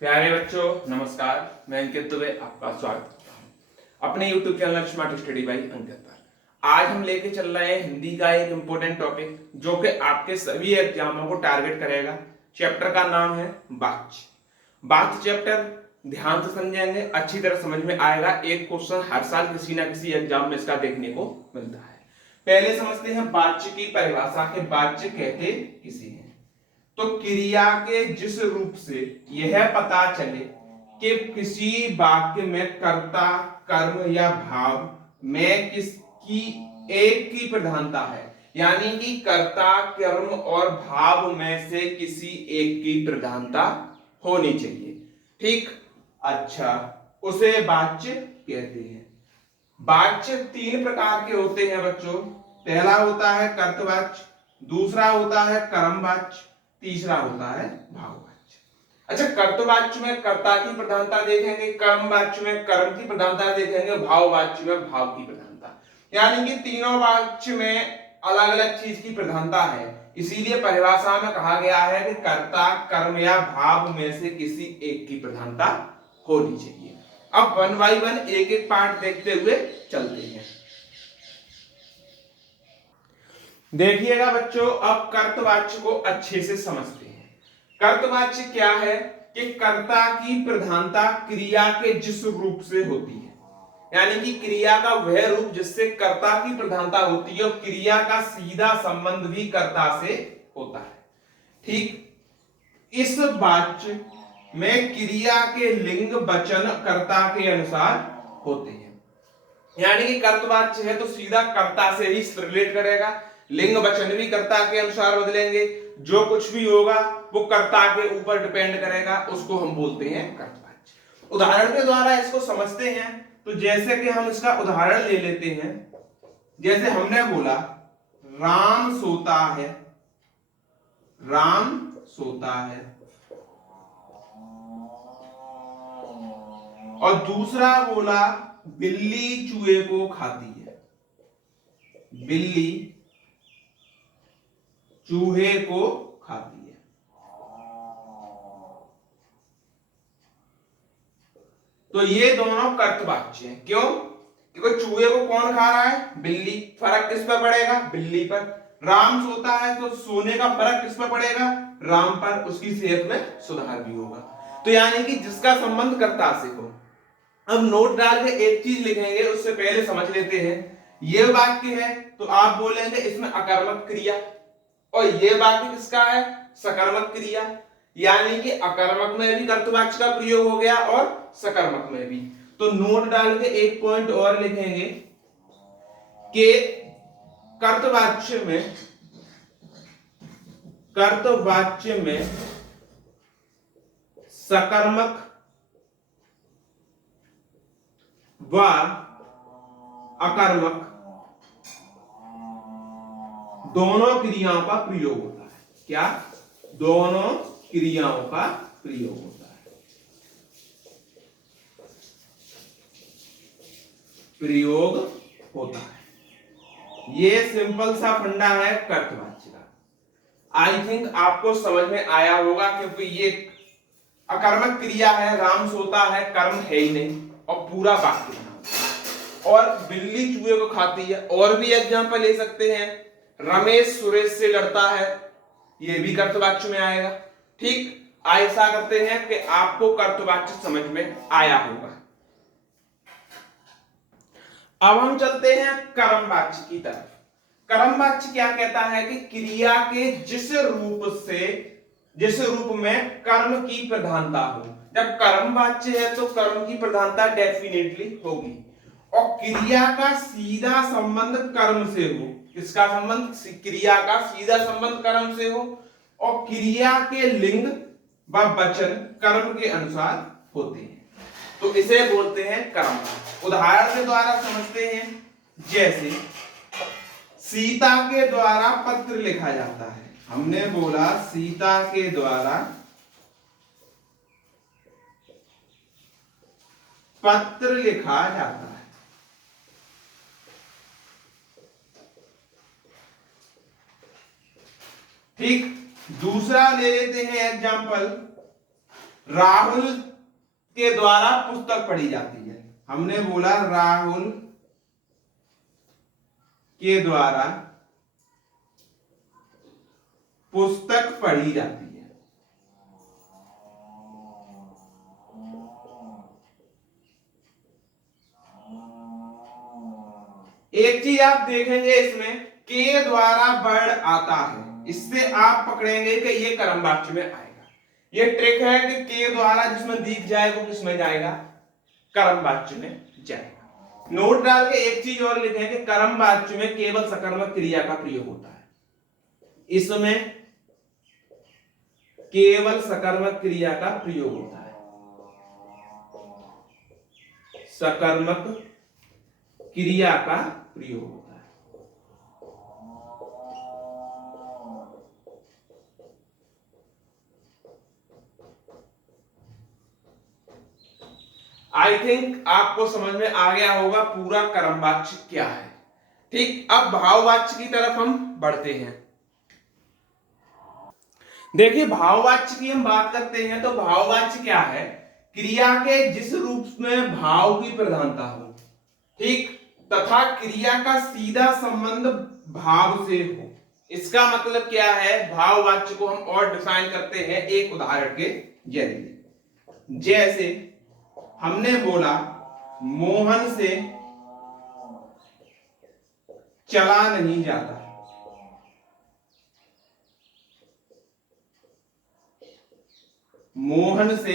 प्यारे बच्चों नमस्कार। मैं अंकित दुबे आपका स्वागत करता हूँ अपने YouTube channel smart study by Ankit पर। आज हम लेके चल रहे हैं हिंदी का एक इम्पोर्टेंट टॉपिक जो कि आपके सभी एग्जामों को टारगेट करेगा। चैप्टर का नाम है वाच्य। वाच्य चैप्टर ध्यान से समझेंगे, अच्छी तरह समझ में आएगा। एक क्वेश्चन हर साल किसी ना किसी एग्जाम में इसका देखने को मिलता है। पहले समझते हैं वाच्य की परिभाषा के वाच्य कहते किसे हैं। तो क्रिया के जिस रूप से यह पता चले कि किसी वाक्य में कर्ता, कर्म या भाव में किसकी एक की प्रधानता है, यानी कि कर्ता, कर्म और भाव में से किसी एक की प्रधानता होनी चाहिए। ठीक, अच्छा, उसे वाच्य कहते हैं। वाच्य तीन प्रकार के होते हैं बच्चों। पहला होता है कर्तवाच्य, दूसरा होता है कर्मवाच्य, तीसरा होता है भाववाच्य। अच्छा, कर्तवाच्य में कर्ता की प्रधानता देखेंगे, कर्मवाच्य में कर्म की प्रधानता देखेंगे, भाववाच्य में भाव की प्रधानता। यानी कि तीनों वाच्य में अलग अलग चीज की प्रधानता है। इसीलिए परिभाषा में कहा गया है कि कर्ता, कर्म या भाव में से किसी एक की प्रधानता होनी चाहिए। अब वन बाई वन एक एक पार्ट देखते हुए चलते हैं। देखिएगा बच्चों, अब कर्तवाच्य को अच्छे से समझते हैं। कर्तवाच्य क्या है कि कर्ता की प्रधानता क्रिया के जिस रूप से होती है, यानी कि क्रिया का वह रूप जिससे कर्ता की प्रधानता होती है और क्रिया का सीधा संबंध भी कर्ता से होता है। ठीक, इस वाच्य में क्रिया के लिंग वचन कर्ता के अनुसार होते हैं। यानी कि कर्तवाच्य है तो सीधा कर्ता से ही रिलेट करेगा, लिंग वचन भी कर्ता के अनुसार बदलेंगे, जो कुछ भी होगा वो कर्ता के ऊपर डिपेंड करेगा, उसको हम बोलते हैं कर्तवाच्य। उदाहरण के द्वारा इसको समझते हैं। तो जैसे कि हम इसका उदाहरण ले लेते हैं, जैसे हमने बोला राम सोता है, राम सोता है, और दूसरा बोला बिल्ली चूहे को खाती है, बिल्ली चूहे को खाती है। तो ये दोनों कर्तवाच्य हैं। क्यों? क्योंकि चूहे को कौन खा रहा है? बिल्ली। फर्क किस पर पड़ेगा? बिल्ली पर। राम सोता है तो सोने का फर्क किस पर पड़ेगा? राम पर। उसकी सेहत में सुधार भी होगा। तो यानी कि जिसका संबंध कर्ता से हो। अब नोट डाल के एक चीज लिखेंगे, उससे पहले समझ लेते हैं। ये वाक्य है तो आप बोलेंगे इसमें अकर्मक क्रिया, और ये वाक्य किसका है? सकर्मक क्रिया। यानी कि अकर्मक में भी कर्तवाच्य का प्रयोग हो गया और सकर्मक में भी। तो नोट डाल के एक पॉइंट और लिखेंगे कि कर्तवाच्य में सकर्मक व अकर्मक दोनों क्रियाओं का प्रयोग होता है। क्या? दोनों क्रियाओं का प्रयोग होता है। प्रयोग होता है। ये सिंपल सा फंडा है कर्तवाच्य का। आई थिंक आपको समझ में आया होगा, क्योंकि ये अकर्मक क्रिया है, राम सोता है, कर्म है ही नहीं, और पूरा वाक्य बना। और बिल्ली चूहे को खाती है। और भी एग्जांपल ले सकते हैं, रमेश सुरेश से लड़ता है, ये भी कर्तवाच्य में आएगा। ठीक, ऐसा करते हैं कि आपको कर्तवाच्य समझ में आया होगा। अब हम चलते हैं कर्मवाच्य की तरफ। कर्मवाच्य क्या कहता है कि क्रिया के जिस रूप में कर्म की प्रधानता हो। जब कर्मवाच्य है तो कर्म की प्रधानता डेफिनेटली होगी, और क्रिया का सीधा संबंध कर्म से हो। किसका संबंध? क्रिया का सीधा संबंध कर्म से हो, और क्रिया के लिंग व वचन कर्म के अनुसार होते हैं, तो इसे बोलते हैं कर्मवाच्य। उदाहरण के द्वारा समझते हैं। जैसे सीता के द्वारा पत्र लिखा जाता है। हमने बोला सीता के द्वारा पत्र लिखा जाता है। ठीक, दूसरा ले लेते हैं एग्जांपल। राहुल के द्वारा पुस्तक पढ़ी जाती है। हमने बोला राहुल के द्वारा पुस्तक पढ़ी जाती है। एक चीज आप देखेंगे इसमें के द्वारा वर्ड आता है, इससे आप पकड़ेंगे कि ये कर्म वाच्य में आएगा। ये ट्रिक है कि के द्वारा जिसमें दिख जाए वो किसमें जाएगा, कर्म वाच्य में जाएगा। नोट डाल के एक चीज और लिखें कि कर्म वाच्य में केवल सकर्मक क्रिया का प्रयोग होता है। इसमें केवल सकर्मक क्रिया का प्रयोग होता है, सकर्मक क्रिया का प्रयोग होता है। आई थिंक आपको समझ में आ गया होगा पूरा कर्मवाच्य क्या है। ठीक, अब भाववाच्य की तरफ हम बढ़ते हैं। देखिए भाववाच्य की हम बात करते हैं तो भाववाच्य क्या है, क्रिया के जिस रूप में भाव की प्रधानता हो, ठीक, तथा क्रिया का सीधा संबंध भाव से हो। इसका मतलब क्या है, भाववाच्य को हम और डिफाइन करते हैं एक उदाहरण के जरिए। जैसे हमने बोला मोहन से चला नहीं जाता, मोहन से